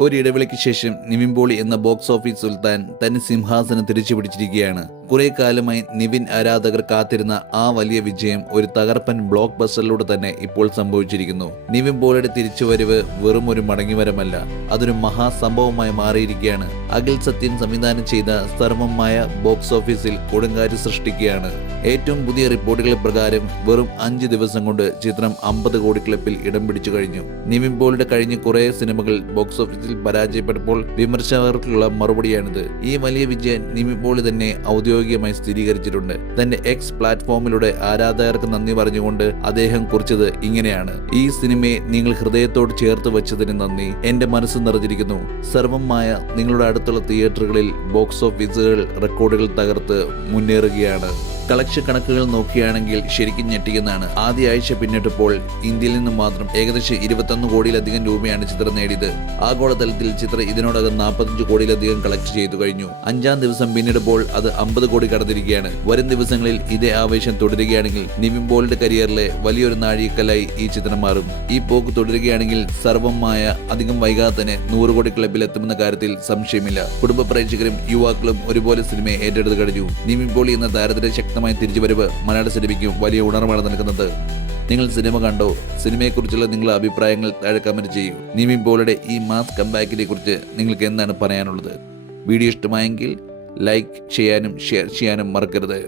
ഒരിടവേളയ്ക്ക് ശേഷം നിവിൻ പോളി എന്ന ബോക്സ് ഓഫീസ് സുൽത്താൻ തന്റെ സിംഹാസനം തിരിച്ചു പിടിച്ചിരിക്കുകയാണ്. കുറെ കാലമായി നിവിൻ ആരാധകർ കാത്തിരുന്ന ആ വലിയ വിജയം ഒരു തകർപ്പൻ ബ്ലോക്ക് ബസ്റ്ററിലൂടെ തന്നെ ഇപ്പോൾ സംഭവിച്ചിരിക്കുന്നു. നിവിൻ പോളിയുടെ തിരിച്ചുവരവ് വെറും ഒരു മടങ്ങിവരമല്ല, അതൊരു മഹാസംഭവമായി മാറിയിരിക്കുകയാണ്. അഖിൽ സത്യൻ സംവിധാനം ചെയ്ത സർവമായ ബോക്സ് ഓഫീസിൽ കൊടുങ്കാറ്റ് സൃഷ്ടിക്കുകയാണ്. ഏറ്റവും പുതിയ റിപ്പോർട്ടുകൾ പ്രകാരം വെറും 5 ദിവസം കൊണ്ട് ചിത്രം 50 കോടി ക്ലബിൽ ഇടം പിടിച്ചു കഴിഞ്ഞു. നിവിൻ പോളിയുടെ കഴിഞ്ഞ കുറെ സിനിമകൾ ബോക്സ് ഓഫീസിൽ പരാജയപ്പെട്ടപ്പോൾ വിമർശകർക്കുള്ള മറുപടിയാണിത്. ഈ വലിയ വിജയം നിവിൻ പോളി തന്നെ ഔദ്യോഗികമായി സ്ഥിരീകരിച്ചിട്ടുണ്ട്. തന്റെ എക്സ് പ്ലാറ്റ്ഫോമിലൂടെ ആരാധകർക്ക് നന്ദി പറഞ്ഞുകൊണ്ട് അദ്ദേഹം കുറിച്ചത് ഇങ്ങനെയാണ്: ഈ സിനിമയെ നിങ്ങൾ ഹൃദയത്തോട് ചേർത്ത് വെച്ചതിന് നന്ദി. എന്റെ മനസ്സ് നിറഞ്ഞിരിക്കുന്നു. സർവമായ നിങ്ങളുടെ അടുത്തുള്ള തിയേറ്ററുകളിൽ ബോക്സ് ഓഫീസുകൾ റെക്കോർഡുകൾ തകർത്ത് മുന്നേറുകയാണ്. കളക്ഷൻ കണക്കുകൾ നോക്കുകയാണെങ്കിൽ ശരിക്കും ഞെട്ടിക്കുന്നതാണ്. ആദ്യ ആഴ്ച പിന്നിട്ടപ്പോൾ ഇന്ത്യയിൽ നിന്ന് മാത്രം ഏകദേശം 21 കോടിയിലധികം രൂപയാണ് ചിത്രം നേടിയത്. ആഗോളതലത്തിൽ ചിത്രം ഇതിനോടകം 45 കോടിയിലധികം കളക്ട് ചെയ്തു കഴിഞ്ഞു. 5-ാം ദിവസം പിന്നിടുമ്പോൾ അത് 50 കോടി കടന്നിരിക്കുകയാണ്. വരും ദിവസങ്ങളിൽ ഇതേ ആവേശം തുടരുകയാണെങ്കിൽ നിവിൻ പോളിയുടെ കരിയറിലെ വലിയൊരു നാഴികക്കല്ലായി ഈ ചിത്രം മാറും. ഈ പോക്ക് തുടരുകയാണെങ്കിൽ സർവമായ അധികം വൈകാതെ തന്നെ 100 കോടി ക്ലബിൽ എത്തുമെന്ന കാര്യത്തിൽ സംശയമില്ല. കുടുംബ പ്രേക്ഷകരും യുവാക്കളും ഒരുപോലെ സിനിമയെ ഏറ്റെടുത്ത് കഴിഞ്ഞു. നിവിൻ പോളി എന്ന താരത്തിന്റെ ശക്തമായ തിരിച്ചുവരവ് മലയാള സിനിമയ്ക്കും വലിയ ഉണർവാണ് നൽകുന്നത്. നിങ്ങൾ സിനിമ കണ്ടോ? സിനിമയെക്കുറിച്ചുള്ള നിങ്ങളുടെ അഭിപ്രായങ്ങൾ താഴെ കമന്റ് ചെയ്യൂ. നിവിൻ പോളിയുടെ ഈ മാസ് കംബാക്കിനെ കുറിച്ച് നിങ്ങൾക്ക് എന്താണ് പറയാനുള്ളത്? വീഡിയോ ഇഷ്ടമായെങ്കിൽ ലൈക്ക് ചെയ്യാനും ഷെയർ ചെയ്യാനും മറക്കരുത്.